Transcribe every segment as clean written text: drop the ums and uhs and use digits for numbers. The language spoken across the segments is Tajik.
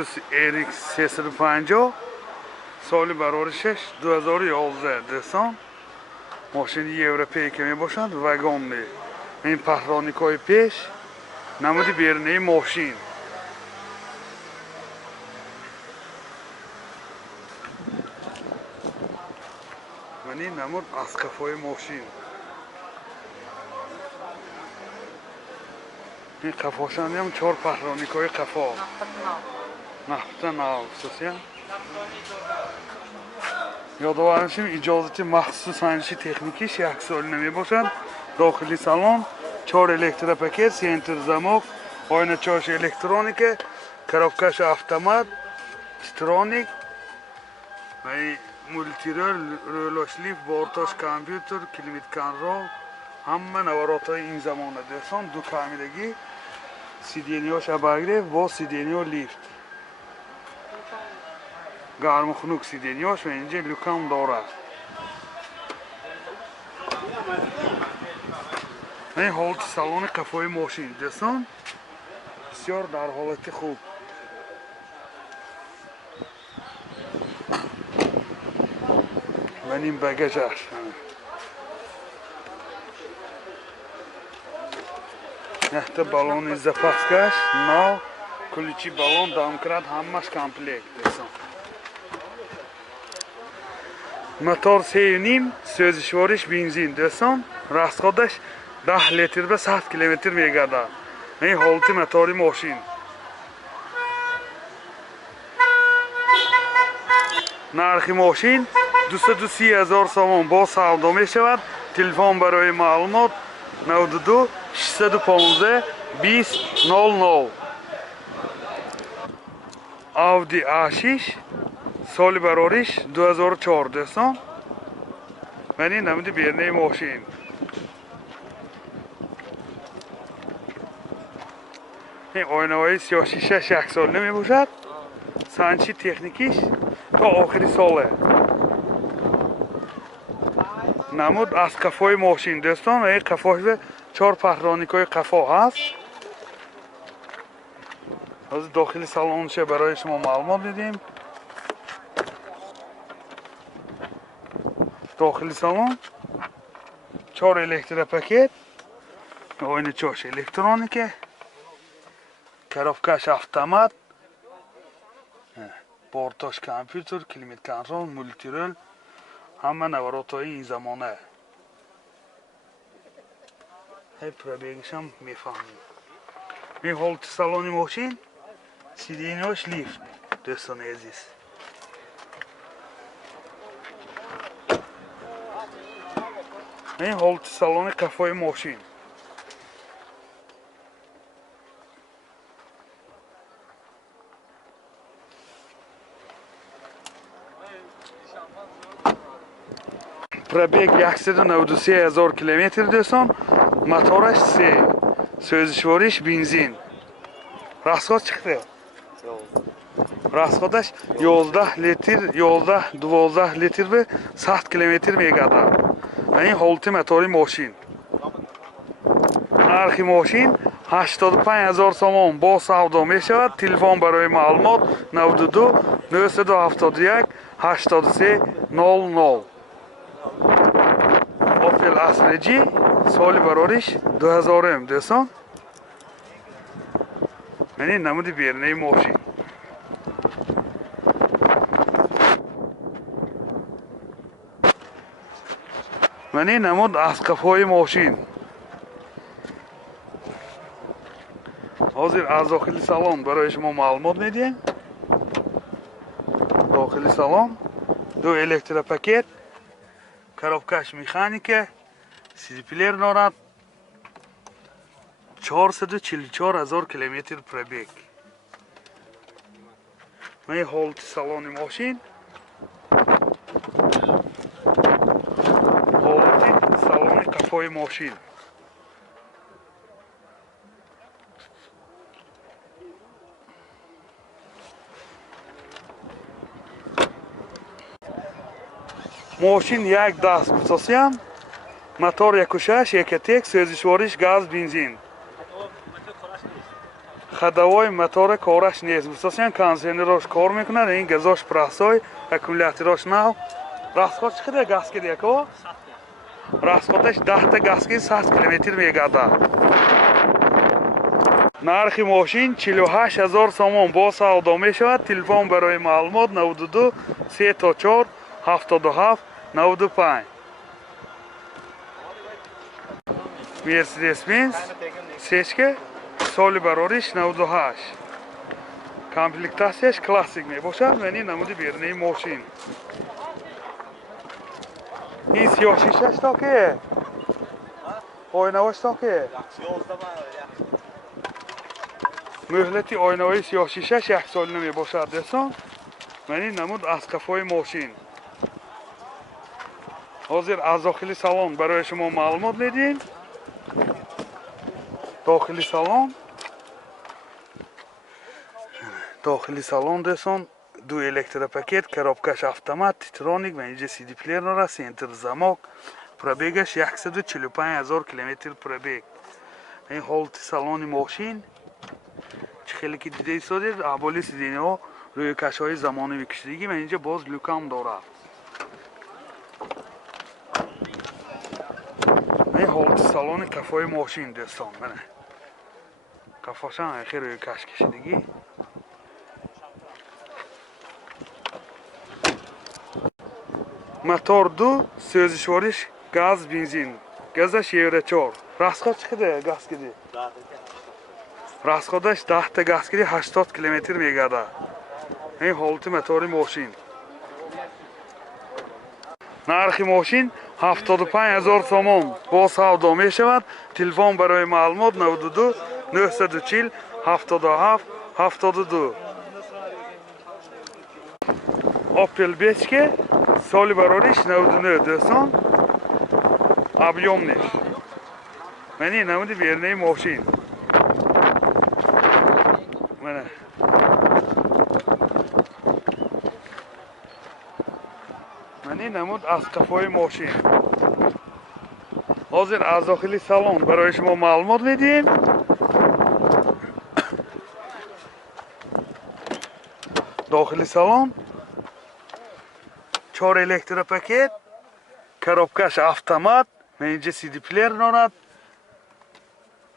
Lexus RX 350 سالی برارشش 2011 دسان ماشین یوروپی که می باشند وگان می این پهرانیک های پیش نمودی بیرنه ماشین من این نمود اسقفای ماشین این قفاشانی هم 4 پهرانیک های قفا نفته ناو خصوصی یادوارشیم اجازت مخصوص هنشی تکنیکیش 1 سال نمی باشد داخلی سالن 4 الکترا پاکت سینتر زمک آینه چاش الکترونیکه کراپکش автомат سترونیک و مولتی رول شلیف بورتاش کامپیوتر کلیمیت کنترل همه نوارات های این زمانه دستان دو کامیرگی سیدینیاش اباگره و سیدینیو لیفت گرم خنک سیدینیاش و اینجا لکم داره این حالت سالن قفای ماشین دستان بسیار در حالت خوب من این بگجش نهت بالون زپاسکش ناو کلیچی بالون دامکرات همش کامپلیت دستان موتور 3.5 سوزشوارش بنزین دستان راسخودش 10 لیتر به 100 کیلومتر میگرده این حالت موتور ماشین نرخ ماشین 230,000 سوم با سودا می شود تلفن برای معلومات 92 615 2000 Audi A6 سال برارش 2004 دستان من این نمود بیرنه ماشین این آینه های سیاه‌شیشه 1 سال نمی باشد سانچی تکنیکیش تا آخری ساله نمود از قفای ماشین دستان و این قفاش 4 پهرانیک های قفا هست از داخل سالنش برای شما معلومات میدیم داخل سالن 4 الکترا پاکت آینه چاش الکترونیکه کراپکش автомат بورتاش کامپیوتر کلیمیت کنترل مولتی رول همه نوارات های این زمانه هی پرابیگش هم میفهمیم این حالت سالن ماشین سیدینیاش لیفت دوستان عزیز این حالت سالن قفای ماشین پرابیگ 193,000 کیلومتر دوستان موتورش 3 سوزشوارش بنزین расход chiqdi расходаш 11 litr 12 litr به 100 کیلومتر میگردد این حالت موتور ماشین نرخ ماشین 85,000 سوم با سودا می شود تلفن برای معلومات 92 971 83 00 اوپل اسرجی سال برارش 2000 دستان من این نمود بیرنه ماشین من این نمود اسقفای ماشین حاضر از داخل سالن برای شما معلومات میدیم داخل سالن 2 الکترا پاکت کراپکش میخانیکه CD پلیر دارد 444,000 کیلومتر پرابیگ این حالت سالن ماشین حالت سالن قفای ماشین ماشین یک دست گذاشتم موتور 1.6 1.1 سوزشوارش گاز بنزین ходовой мотора кораш нест. Мисосян консенерош кор мекунад, ин газош прасой, аккумуляторош нав. Расход чиқадар газ киди яко? Расходаш 10 та газ киди 100 км мегардад. нархи мошин 48000 сомон бо савдо мешавад. Телефон барои маълумот 92 34 77 95. Mercedes-Benz сешка соли барориш 98. комплектасияш классик мебошад ва ин намуди бернаи мошин. ин сиёҳшишаш токе? ойнавош токе? муҳлати ойнавои сиёҳшишаш 1 солина мебошад дӯстон. ва ин намуд аз қафои мошин. ҳозир аз дохили салон барои шумо маълумот медиҳем. дохили салон дӯстон 2 электропакет, коробкаш автомат, титроник ва инҷа CD плеер дорад, сентр замок, пробегаш 145000 км пробег. ин ҳолати салони мошин чӣ хеле ки дида истодед, аҳволи сидениҳо рӯи кашҳои замонавӣ кушидагӣ ва инҷа боз люкам дорад. ин ҳолати салони қафои мошин дӯстон. мана қафошам хе рӯи каш кушидагӣ. мотор 2 сӯзишвориш газ бензин. газаш евро 4. расход чӣ қадар газ киди? расходаш 10 та газ киди 80 км мегардад. ин ҳолати мотори мошин. нархи мошин 75000 сомон бо савдо мешавад. телефон барои маълумот 92 940 77 72. Opel Bechke соли барориш 99 дӯстон. объёмнеш. ман ин намуди бернаи мошин. мана ман ин намуд аз қафои мошин. ҳозир аз дохили салон барои шумо маълумот медиҳем. дохили салон 4 электропакет, коробкаш автомат, инҷа CD плеер дорад.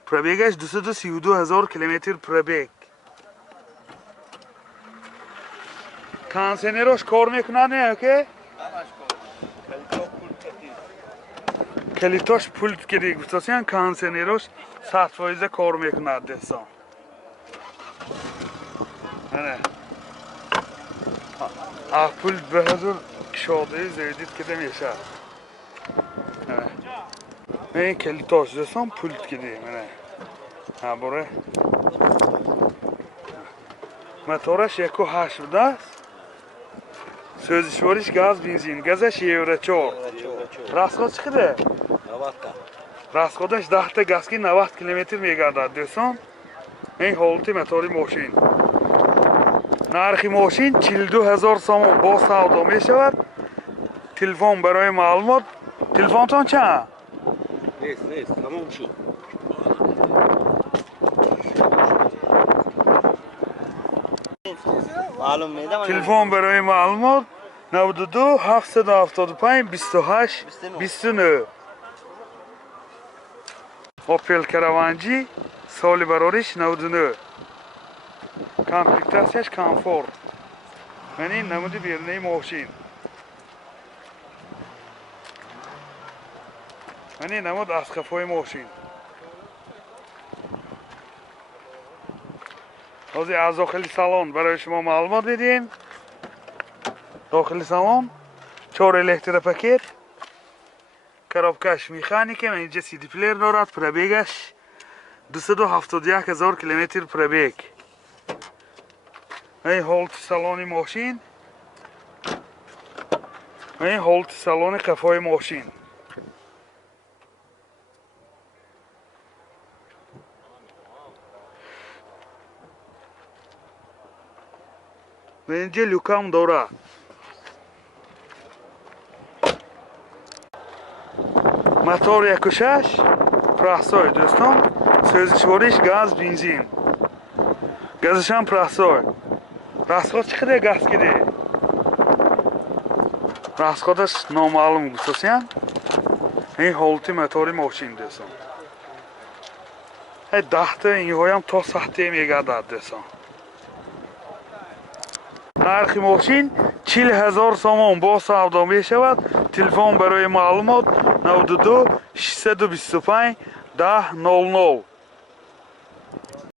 пробегаш 232000 км пробег. консенерош кор мекунад не оке? калитош пульт киди гуфтасиян консенерош 100% кор мекунад дӯстон. мана пульт ба ҳазур кишодаи зайдид кида мешавад. ин калитош дӯстон пульт киди. мана ҳабора мотораш 1.8 будааст. сӯзишвориш газ бензин. газаш евро 4. расход чӣ қадар? расходаш 10 та газ ки 90 км мегардад дӯстон. ин ҳолати мотори мошин. нархи мошин 42000 сомон бо савдо мешавад. телефон барои маълумот. телефонтон чанд? нест тамом шуд. телефон барои маълумот 92 775 28 29. Opel Karavanji соли барориш 99. комплектасияш комфорт. ман ин намуди бернаи мошин. ман ин намуд аз қафои мошин. ҳозир аз дохили салон барои шумо маълумот медиҳем. дохили салон 4 электропакет, коробкаш механика, инҷа CD плеер дорад. пробегаш 271000 км пробег. ин ҳолати салони мошин. ин ҳолати салони қафои мошин. инҷа люкам дорад. мотор 1.6 прасой дӯстон. сӯзишвориш газ бензин. Газишам простой. Расход чиқиде, газ киде. Расходаш номаълум гусасиян. این حالتی موتوری ماشین دستم. ای دهته این هایم تا سختی میگه داد دستم. نرخ ماشین 40,000 سوم با سودا می شود. تلفن برای معلومات 92 625 10 00